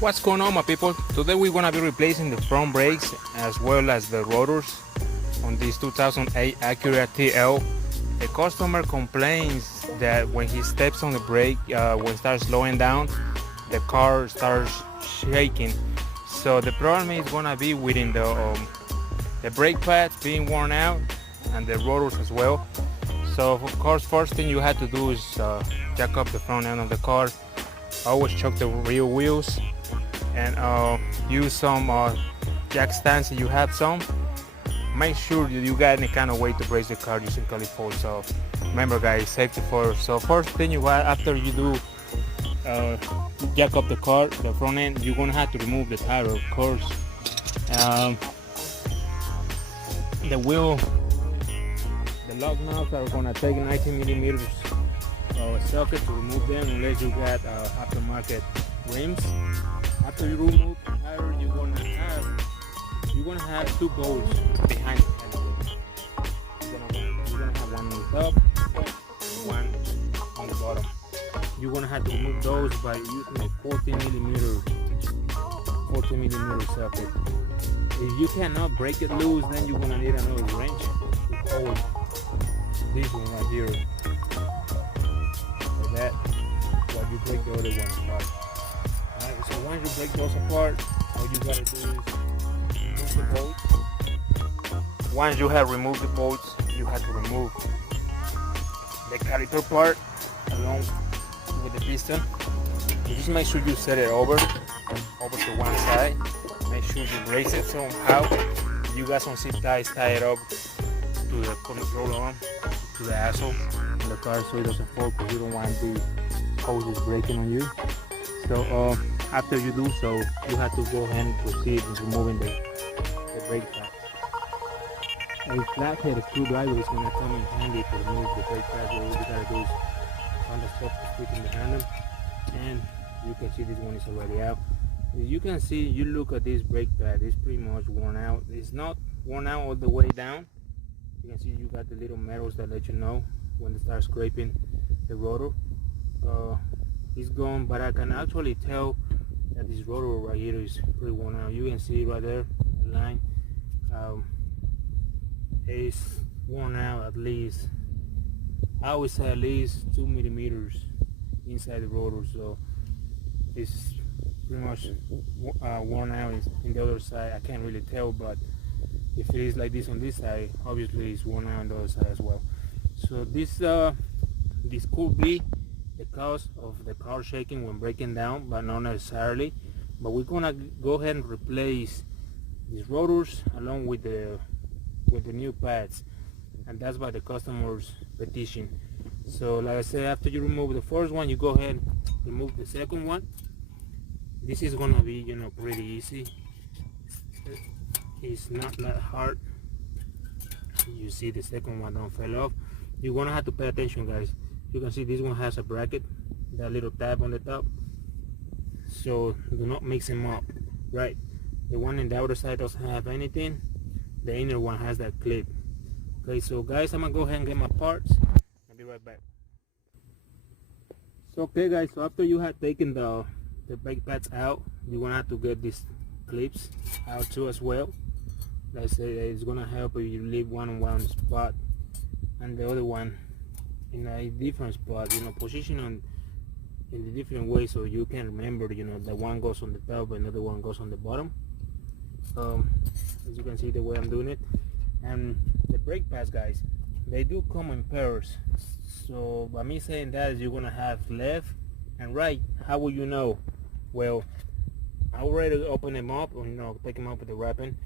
What's going on, my people? Today we're gonna be replacing the front brakes as well as the rotors on this 2008 Acura TL. The customer complains that when he steps on the brake, when it starts slowing down, the car starts shaking. So the problem is gonna be within the brake pads being worn out and the rotors as well. So of course, first thing you have to do is jack up the front end of the car. Always check the rear wheels and use some jack stands if you have some. Make sure you got any kind of way to brace the car using california. So remember guys, safety first. So first thing you have, after you do jack up the car, the front end, you're gonna have to remove the tire, of course. The wheel, the lug nuts are gonna take 19 millimeters socket to remove them unless you got aftermarket rims. After you remove the tire, you're gonna have two bolts behind the handle. You're gonna have one on the top, one on the bottom. You're gonna have to remove those by using a 14 millimeter socket. If you cannot break it loose, then you're gonna need another wrench to hold this one right here. Like that, while you break the other one apart. Alright, so once you break those apart, all you gotta do is remove the bolts. Once you have removed the bolts, you have to remove the caliper part along with the piston. You just make sure you set it over to one side. Make sure you brace it somehow. You got some zip ties, tie it up to the control arm, to the axle in the car so it doesn't fall, because you don't want the hoses breaking on you. So after you do so, you have to go ahead and proceed with removing the brake pads. A flathead screwdriver is going to come in handy to remove the brake pads. All you gotta do is find the soft stick behind them, and you can see this one is already out. As you can see, you look at this brake pad, it's pretty much worn out. It's not worn out all the way down. You can see you got the little metals that let you know when it starts scraping the rotor. It's gone, but I can actually tell that this rotor right here is pretty worn out. You can see right there, the line. It's worn out at least, I would say at least 2 millimeters inside the rotor. So it's pretty much worn out. In the other side, I can't really tell, but if it is like this on this side, obviously it's worn out on the other side as well. So this could be the cause of the car shaking when breaking down, but not necessarily. But we're gonna go ahead and replace these rotors along with the new pads, and that's by the customer's petition. So like I said, after you remove the first one, you go ahead and remove the second one. This is gonna be, pretty easy. It's not that hard. You see the second one don't fall off. You're gonna have to pay attention, guys. You can see this one has a bracket, that little tab on the top. So do not mix them up, right? The one in the outer side doesn't have anything. The inner one has that clip. Okay, so guys, I'm gonna go ahead and get my parts. I'll be right back. So okay guys, so after you have taken the brake pads out, you're gonna have to get these clips out too as well. Like I said, it's gonna help if you leave one on one spot and the other one in a different spot, position on in the different way, so you can remember, the one goes on the top and the other one goes on the bottom. As you can see the way I'm doing it. And the brake pads, guys, they do come in pairs. So by me saying that, is you're gonna have left and right. How will you know? Well, I already open them up, or take them up with the wrapping,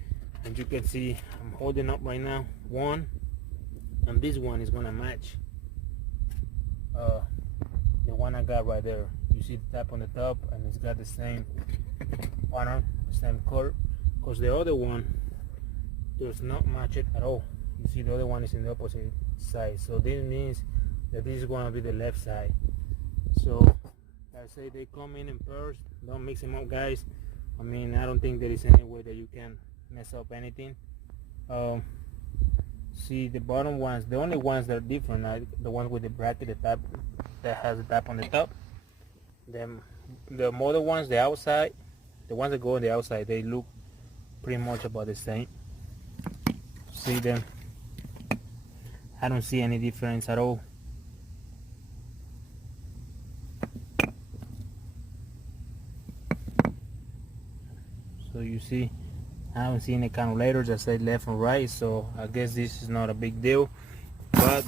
and you can see I'm holding up right now one, and this one is gonna match the one I got right there. You see the tap on the top, and it's got the same pattern, same color, because the other one does not match it at all. You see the other one is in the opposite side, so this means that this is going to be the left side. So like I say, they come in pairs. Don't mix them up, guys. I mean, I don't think there is any way that you can mess up anything. See the bottom ones, the only ones that are different are the ones with the bracket, the tab that has a tap on the top. The other ones, the outside, the ones that go on the outside, they look pretty much about the same. See them? I don't see any difference at all. So you see, I haven't seen any cantileters that say left and right, so I guess this is not a big deal. But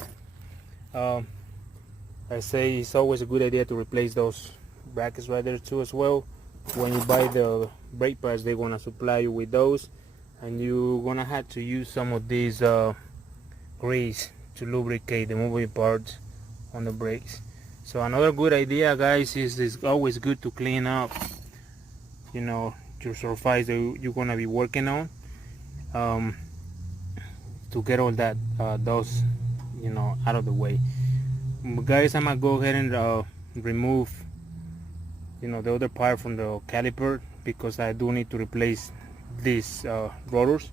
I say it's always a good idea to replace those brackets right there too as well. When you buy the brake pads, they're gonna supply you with those, and you're gonna have to use some of these grease to lubricate the moving parts on the brakes. So another good idea, guys, is it's always good to clean up, you know, your surface that you're gonna be working on, to get all that dust, you know, out of the way. Guys, I'm gonna go ahead and remove, you know, the other part from the caliper, because I do need to replace these rotors,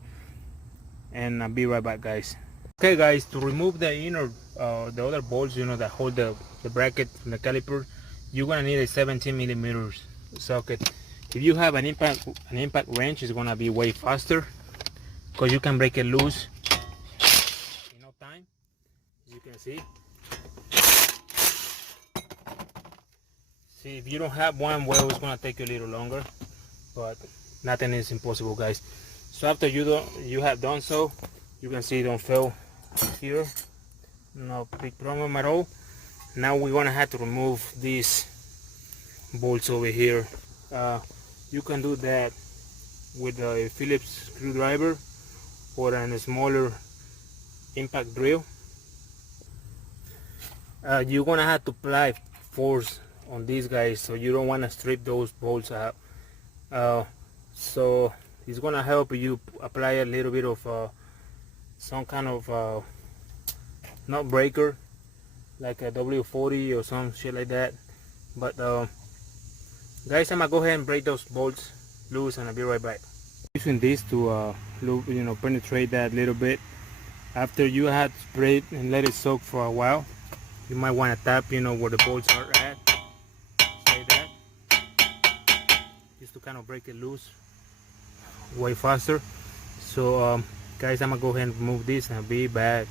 and I'll be right back, guys. Okay, guys, to remove the inner the other bolts, you know, that hold the bracket from the caliper, you're gonna need a 17 millimeters socket. If you have an impact wrench, it's gonna be way faster, because you can break it loose in no time, as you can see. See, if you don't have one, well, it's gonna take you a little longer, but nothing is impossible, guys. So after you have done so, you can see it don't fail here, no big problem at all. Now we're gonna have to remove these bolts over here. You can do that with a Phillips screwdriver or a smaller impact drill. You're gonna have to apply force on these guys, so you don't want to strip those bolts out. So it's gonna help you apply a little bit of some kind of nut breaker, like a W40 or some shit like that. But guys, I'm gonna go ahead and break those bolts loose, and I'll be right back. Using this to you know, penetrate that a little bit. After you had sprayed and let it soak for a while, you might want to tap, you know, where the bolts are at, like that, just to kind of break it loose way faster. So guys, I'm gonna go ahead and remove this, and I'll be back.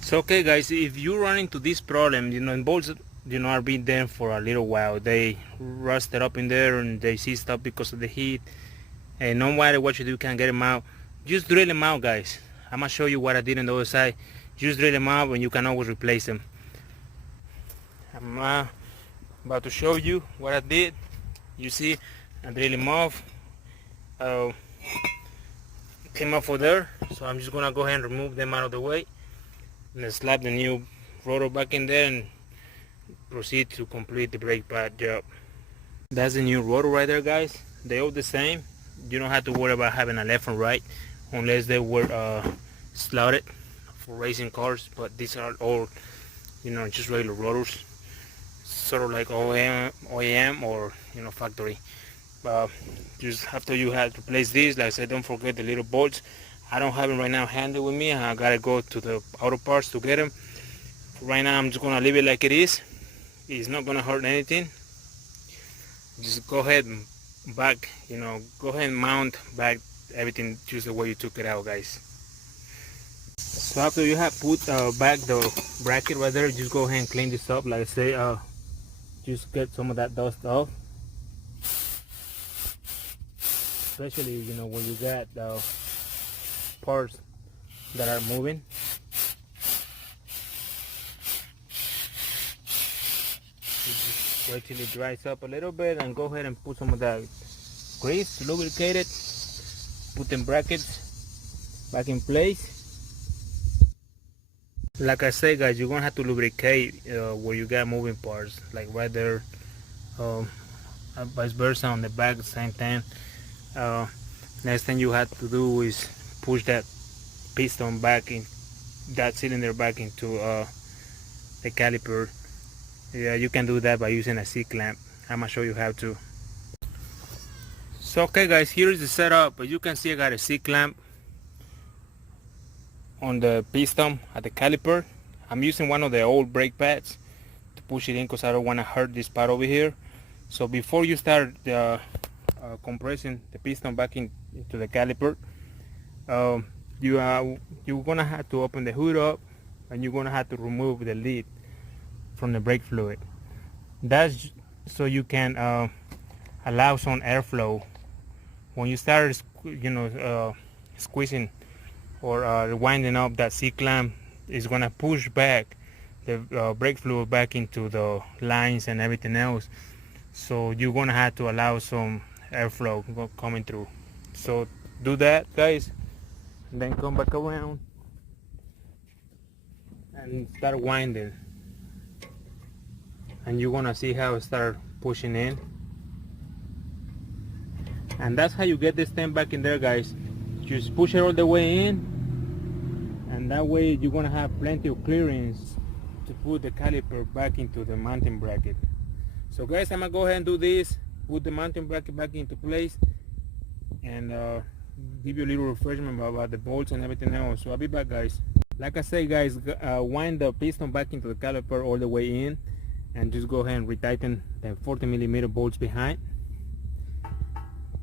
So okay, guys, if you run into this problem, you know, and bolts, you know, are being there for a little while, they rusted up in there and they seized up because of the heat, and no matter what you do, you can't get them out. Just drill them out, guys. I'm gonna show you what I did on the other side. Just drill them out, and you can always replace them. I'm about to show you what I did. You see, I drill them off. Came off of there, so I'm just gonna go ahead and remove them out of the way, and then slap the new rotor back in there and proceed to complete the brake pad job. That's the new rotor right there, guys. They all the same. You don't have to worry about having a left and right unless they were slotted for racing cars, but these are all, you know, just regular rotors, sort of like OEM or, you know, factory. Just after you have to place these, like I said, don't forget the little bolts. I don't have them right now handy with me. I gotta go to the auto parts to get them. Right now I'm just gonna leave it like it is. It's not gonna hurt anything. Just go ahead and back, you know, go ahead and mount back everything just the way you took it out, guys. So after you have put back the bracket right there, just go ahead and clean this up. Like I say, just get some of that dust off, especially, you know, when you got parts that are moving. Just wait till it dries up a little bit, and go ahead and put some of that grease to lubricate it. Put them brackets back in place. Like I say, guys, you're gonna have to lubricate where you got moving parts, like right there, vice versa on the back, the same thing. Next thing you have to do is push that piston back in, that cylinder back into the caliper. Yeah, you can do that by using a C-clamp. I'm gonna show you how to. So okay, guys, here is the setup. As you can see, I got a C-clamp on the piston at the caliper. I'm using one of the old brake pads to push it in, because I don't want to hurt this part over here. So before you start compressing the piston back into the caliper, you're gonna have to open the hood up, and you're gonna have to remove the lid from the brake fluid. That's so you can allow some airflow when you start, squeezing or winding up that C-clamp. Is gonna push back the brake fluid back into the lines and everything else. So you're gonna have to allow some airflow coming through. So do that, guys, and then come back around and start winding, and you're gonna see how it start pushing in. And that's how you get this thing back in there, guys. Just push it all the way in, and that way you're gonna have plenty of clearance to put the caliper back into the mounting bracket. So guys, I'm gonna go ahead and do this, put the mounting bracket back into place, and give you a little refreshment about the bolts and everything else. So I'll be back, guys. Like I say, guys, wind the piston back into the caliper all the way in, and just go ahead and retighten the 40mm bolts behind.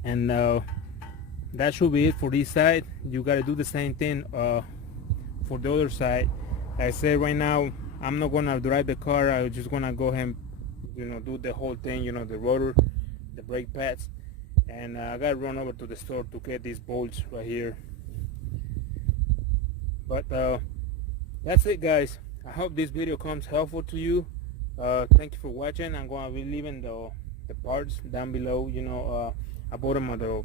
And that should be it for this side. You got to do the same thing for the other side. Like I said, right now I'm not gonna drive the car. I'm just gonna go ahead and do the whole thing, the rotor, the brake pads, and I gotta run over to the store to get these bolts right here. But that's it, guys. I hope this video comes helpful to you. Thank you for watching. I'm gonna be leaving the parts down below. I bought them at the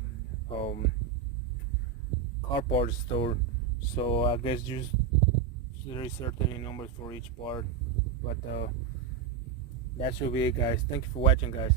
car parts store, so I guess just there is certainly numbers for each part. But that should be it, guys. Thank you for watching, guys.